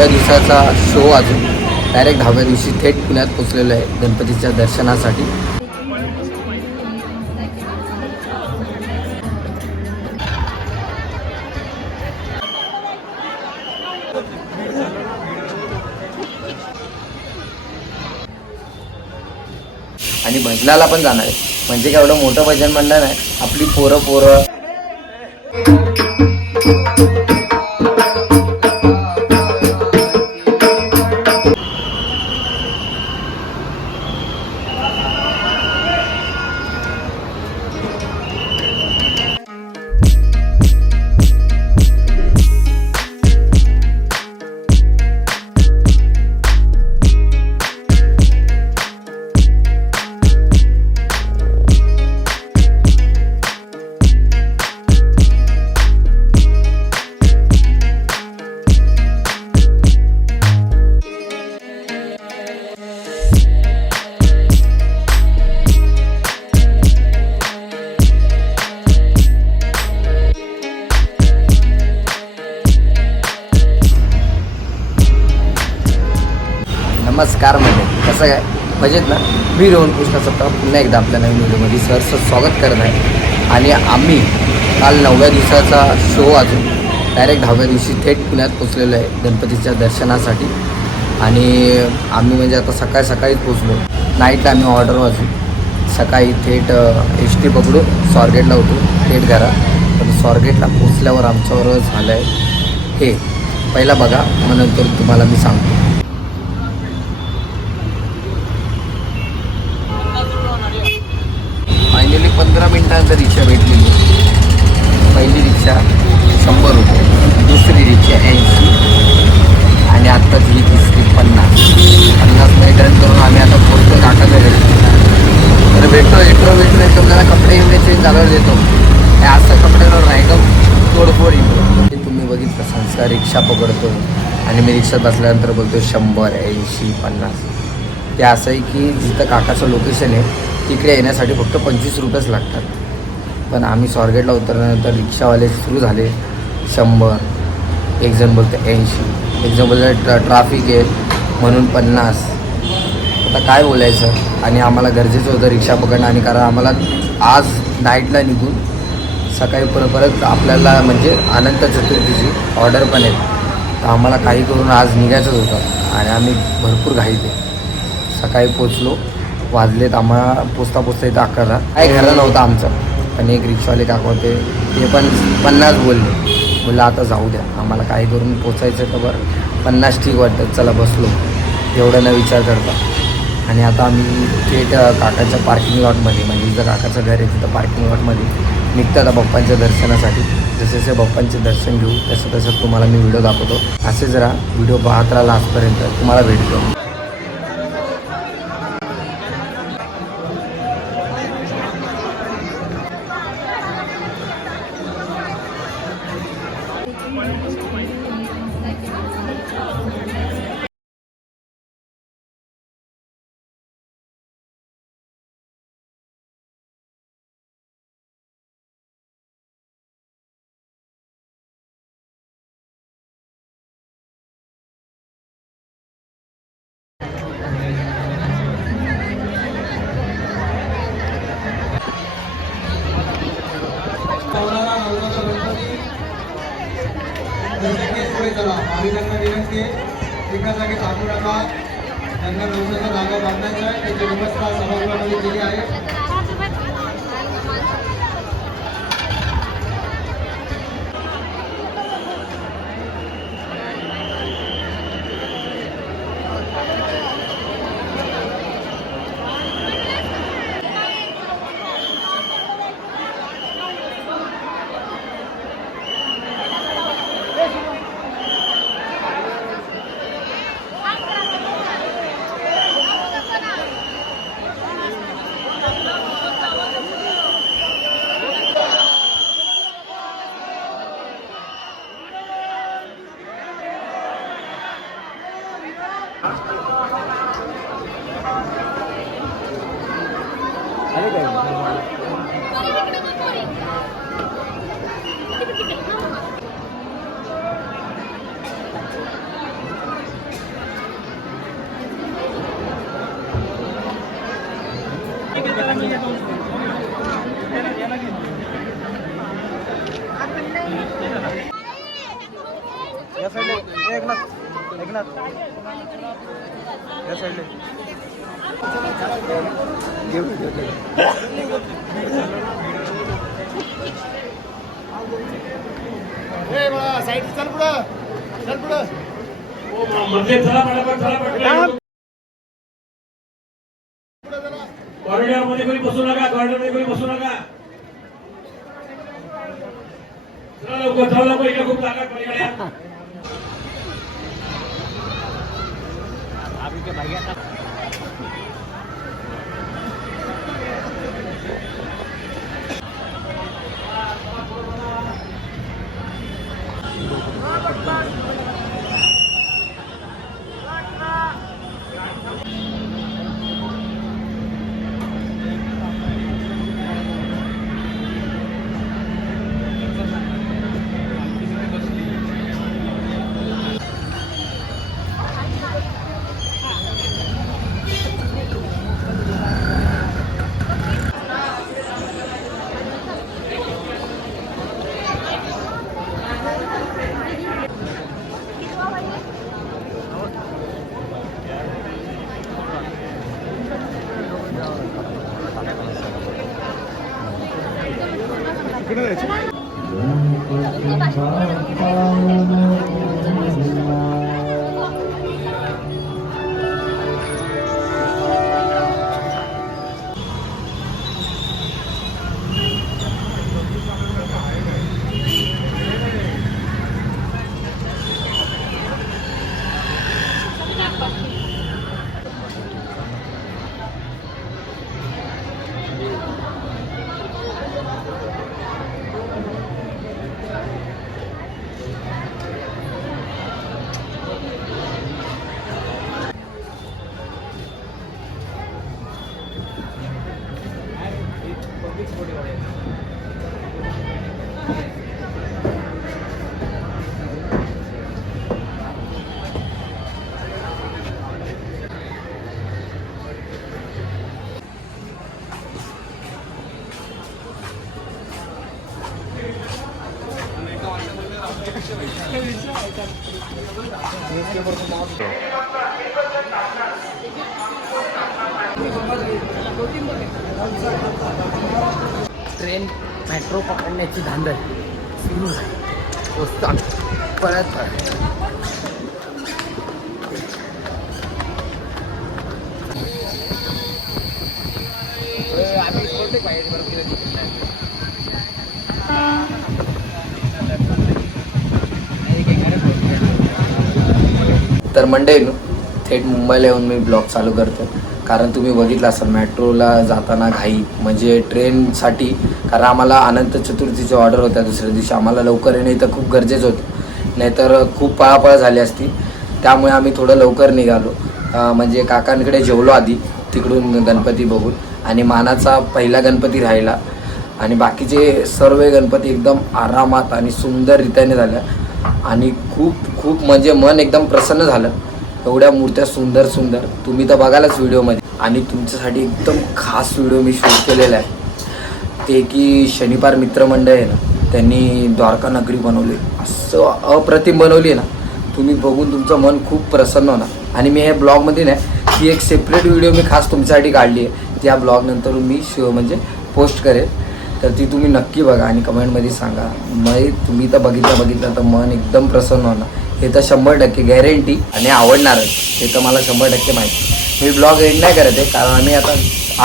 9व्या दिवसाचा शो अजून डायरेक्ट 10व्या दिवशी थेट पुण्यात पोचलेलो आहे गणपतीच्या दर्शनासाठी. आणि भजनाला पण जाणार आहे. म्हणजे काय एवढं मोठं भजन मंडळ नाही, आपली पोरं नमस्कार. म्हणजे कसं काय मजेत ना. मी रोहन कृष्ण सत्ता पुन्हा एकदा आपल्या नवीन व्हिडिओमध्ये सहर्ष स्वागत करत आहे. आणि आम्ही काल 9व्या दिवसाचा शो अजून डायरेक्ट 10व्या दिवशी थेट पुण्यात पोचलेलो आहे गणपतीच्या दर्शनासाठी. आणि आम्ही म्हणजे आता सकाळीच पोचलो. नाईटला आम्ही ऑर्डर वाजू सकाळी थेट एस टी पकडून स्वारगेटला होतो थेट घरात. पण स्वारगेटला पोचल्यावर आमच्यावर झालं आहे हे पहिला बघा, मग नंतर तुम्हाला मी सांगतो. फायनली 15 मिनिटांनंतर रिक्षा भेटलेली. पहिली रिक्षा 100 रुपये, दुसरी रिक्षा 80 आणि आत्ताच ही तिसरी 50 मिनिट रन करून आम्ही आता पोहोचतो काका घरी. तर भेटतो नाही तर आपल्याला कपडे चेंज झाल्यावर देतो. असं कपड्यावर नाही का तोडफोड येतो. तुम्ही बघितलं संस्कार रिक्षा पकडतो आणि मी रिक्षात बसल्यानंतर बोलतो 100, 80, 50. ते असं आहे की जिथं काकाचं लोकेशन आहे तिकडे येण्यासाठी फक्त 25 रुपयेच लागतात. पण आम्ही स्वारगेटला उतरल्यानंतर रिक्षावाले सुरू झाले 100, एक जण बोलतो 80, एक जण बोलतो ट्राफिक आहे म्हणून 50. आता काय बोलायचं. आणि आम्हाला गरजेचं होतं रिक्षा पकडणं. आणि कारण आम्हाला आज नाईटला निघून सकाळी परत आपल्याला म्हणजे अनंत चतुर्थीची ऑर्डर पण आहे. तर आम्हाला काही करून आज निघायचंच होतं आणि आम्ही भरपूर घाईत आहे. सकाळी पोचलो, वाजलेत आम्हाला पोचता इथं 11. काय घरा नव्हतं आमचं. पण एक रिक्षावाले काका होते, ते पण 50 बोललं आता जाऊ द्या, आम्हाला काही करून पोचायचं तर बरं 50 ठीक वाटतं, चला बसलो एवढं न विचार करता. आणि आता आम्ही थेट काकाच्या पार्किंग लॉटमध्ये, म्हणजे जिथं काकाचं घर आहे तिथं पार्किंग लॉटमध्ये निघतात बाप्पांच्या दर्शनासाठी. जसे बाप्पांचे दर्शन घेऊ तसं तुम्हाला मी व्हिडिओ दाखवतो. असे जरा व्हिडिओ पाहत राहिला आजपर्यंत तुम्हाला भेटतो. भाविकांना विनंती आहे, एका जागी थांबू नका. त्यांना नवसाच्या जागा बांधायच्या आहे, त्याची व्यवस्था सभागृहामध्ये केली आहे. या साईडला एकनाथ या साईडला साईड चल पुढं चल पुढं कॉरिडॉर मध्ये कोणी बसू नका, कॉरिडॉर मध्ये कोणी बसू नका. चला लवकर इकडे खूप जागा आहे पलीकडे. ट्रेन मेट्रो पकडण्याची धांदल सुरू आहे. परत तर मंडळी थेट मुंबईला येऊन मी ब्लॉग चालू करतो. कारण तुम्ही बघितलं असाल मेट्रोला जाताना घाई म्हणजे ट्रेनसाठी. कारण आम्हाला अनंत चतुर्थीची ऑर्डर होत्या दुसऱ्या दिवशी. आम्हाला लवकर येणे तर खूप गरजेचं होतं, नाहीतर खूप पळापळ झाली असती. त्यामुळे आम्ही थोडं लवकर निघालो. म्हणजे काकांकडे जेवलो आधी तिकडून गणपती बघून, आणि मानाचा पहिला गणपती राहिला आणि बाकीचे सर्व गणपती एकदम आरामात आणि सुंदर रीतीने झाल्या. आणि खूप खूप म्हणजे मन एकदम प्रसन्न झालं. एवढ्या मूर्त्या सुंदर सुंदर तुम्ही तर बघालच व्हिडिओमध्ये. आणि तुमच्यासाठी एकदम खास व्हिडिओ मी शूट केलेला आहे. ते की शनिवार मित्रमंडळ आहे ना, त्यांनी द्वारका नगरी बनवली. असं अप्रतिम बनवली ना, तुम्ही बघून तुमचं मन खूप प्रसन्न होणार. आणि मी ह्या ब्लॉगमध्ये ना ती एक सेपरेट व्हिडिओ मी खास तुमच्यासाठी काढली आहे. त्या ब्लॉगनंतर मी म्हणजे पोस्ट करेल, तर ती तुम्ही नक्की बघा आणि कमेंटमध्ये सांगा. मग तुम्ही तर बघितलं तर मन एकदम प्रसन्न होणार. हे तर 100% गॅरंटी आणि आवडणारच, हे तर मला 100% माहिती. मी ब्लॉग एंड नाही करत आहे, कारण आम्ही आता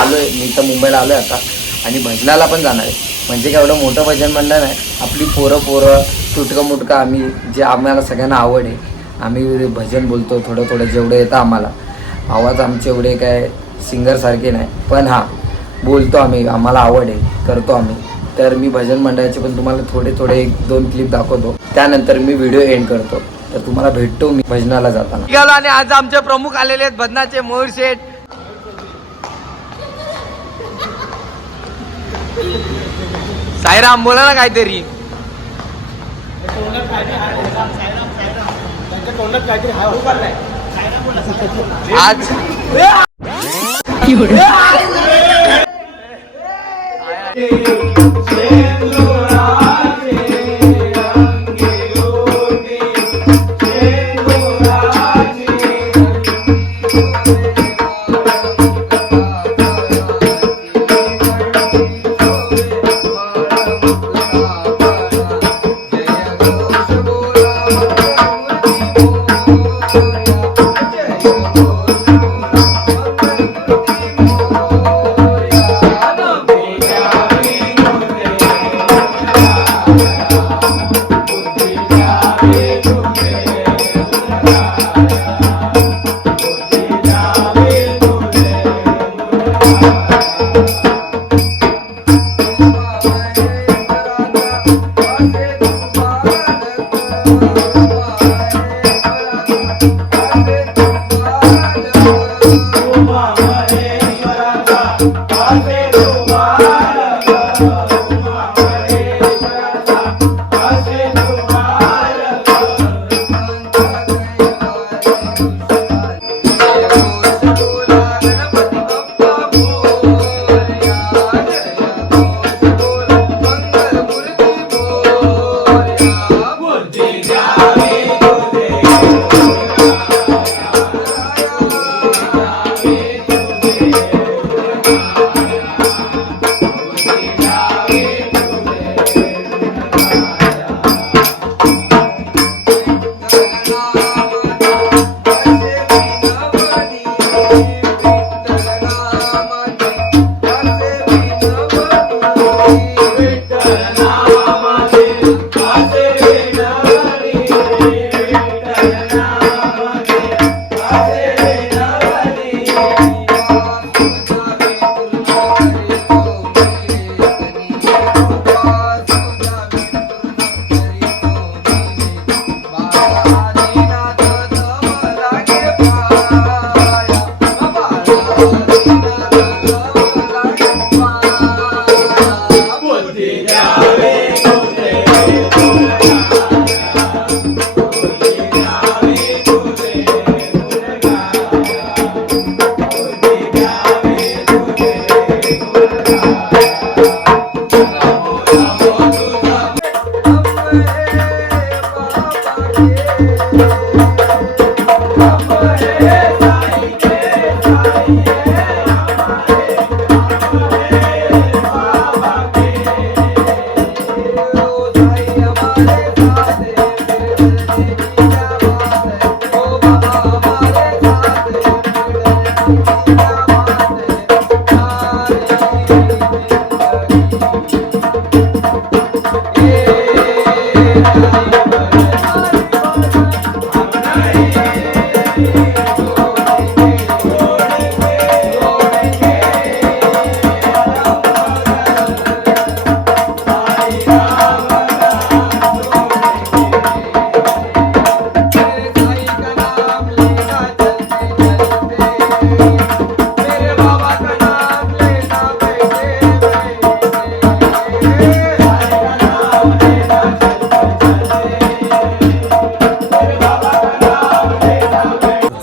आलो आहे, मी तर मुंबईला आलो आहे आता, आणि भजनाला पण जाणार आहे. म्हणजे काय एवढं मोठं भजन मंडळ आहे, आपली पोरं तुटकं आम्ही, जे आम्हाला सगळ्यांना आवड आहे, आम्ही भजन बोलतो थोडं जेवढं येतं आम्हाला. आवाज आमचे एवढे काय सिंगरसारखे नाही, पण हां बोलतो आम्ही, आम्हाला आवड आहे, करतो आम्ही. तर मी भजन मंडळाचे पण तुम्हाला थोडे 1-2 क्लिप दाखवतो, त्यानंतर मी व्हिडिओ एंड करतो. तर तुम्हाला भेटतो मी भजनाला जाताना. निघालो आणि आज आमचे प्रमुख आलेले आहेत भजनाचे, मोहर शेठ. साईराम बोला ना काहीतरी. आज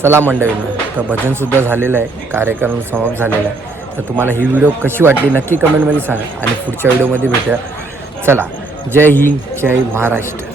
चला मंडळींनो, तर भजनसुद्धा झालेलं आहे, कार्यक्रम समाप्त झालेला आहे. तर तुम्हाला ही व्हिडिओ कशी वाटली नक्की कमेंटमध्ये सांगा आणि पुढच्या व्हिडिओमध्ये भेटूया. चला, जय हिंद, जय महाराष्ट्र.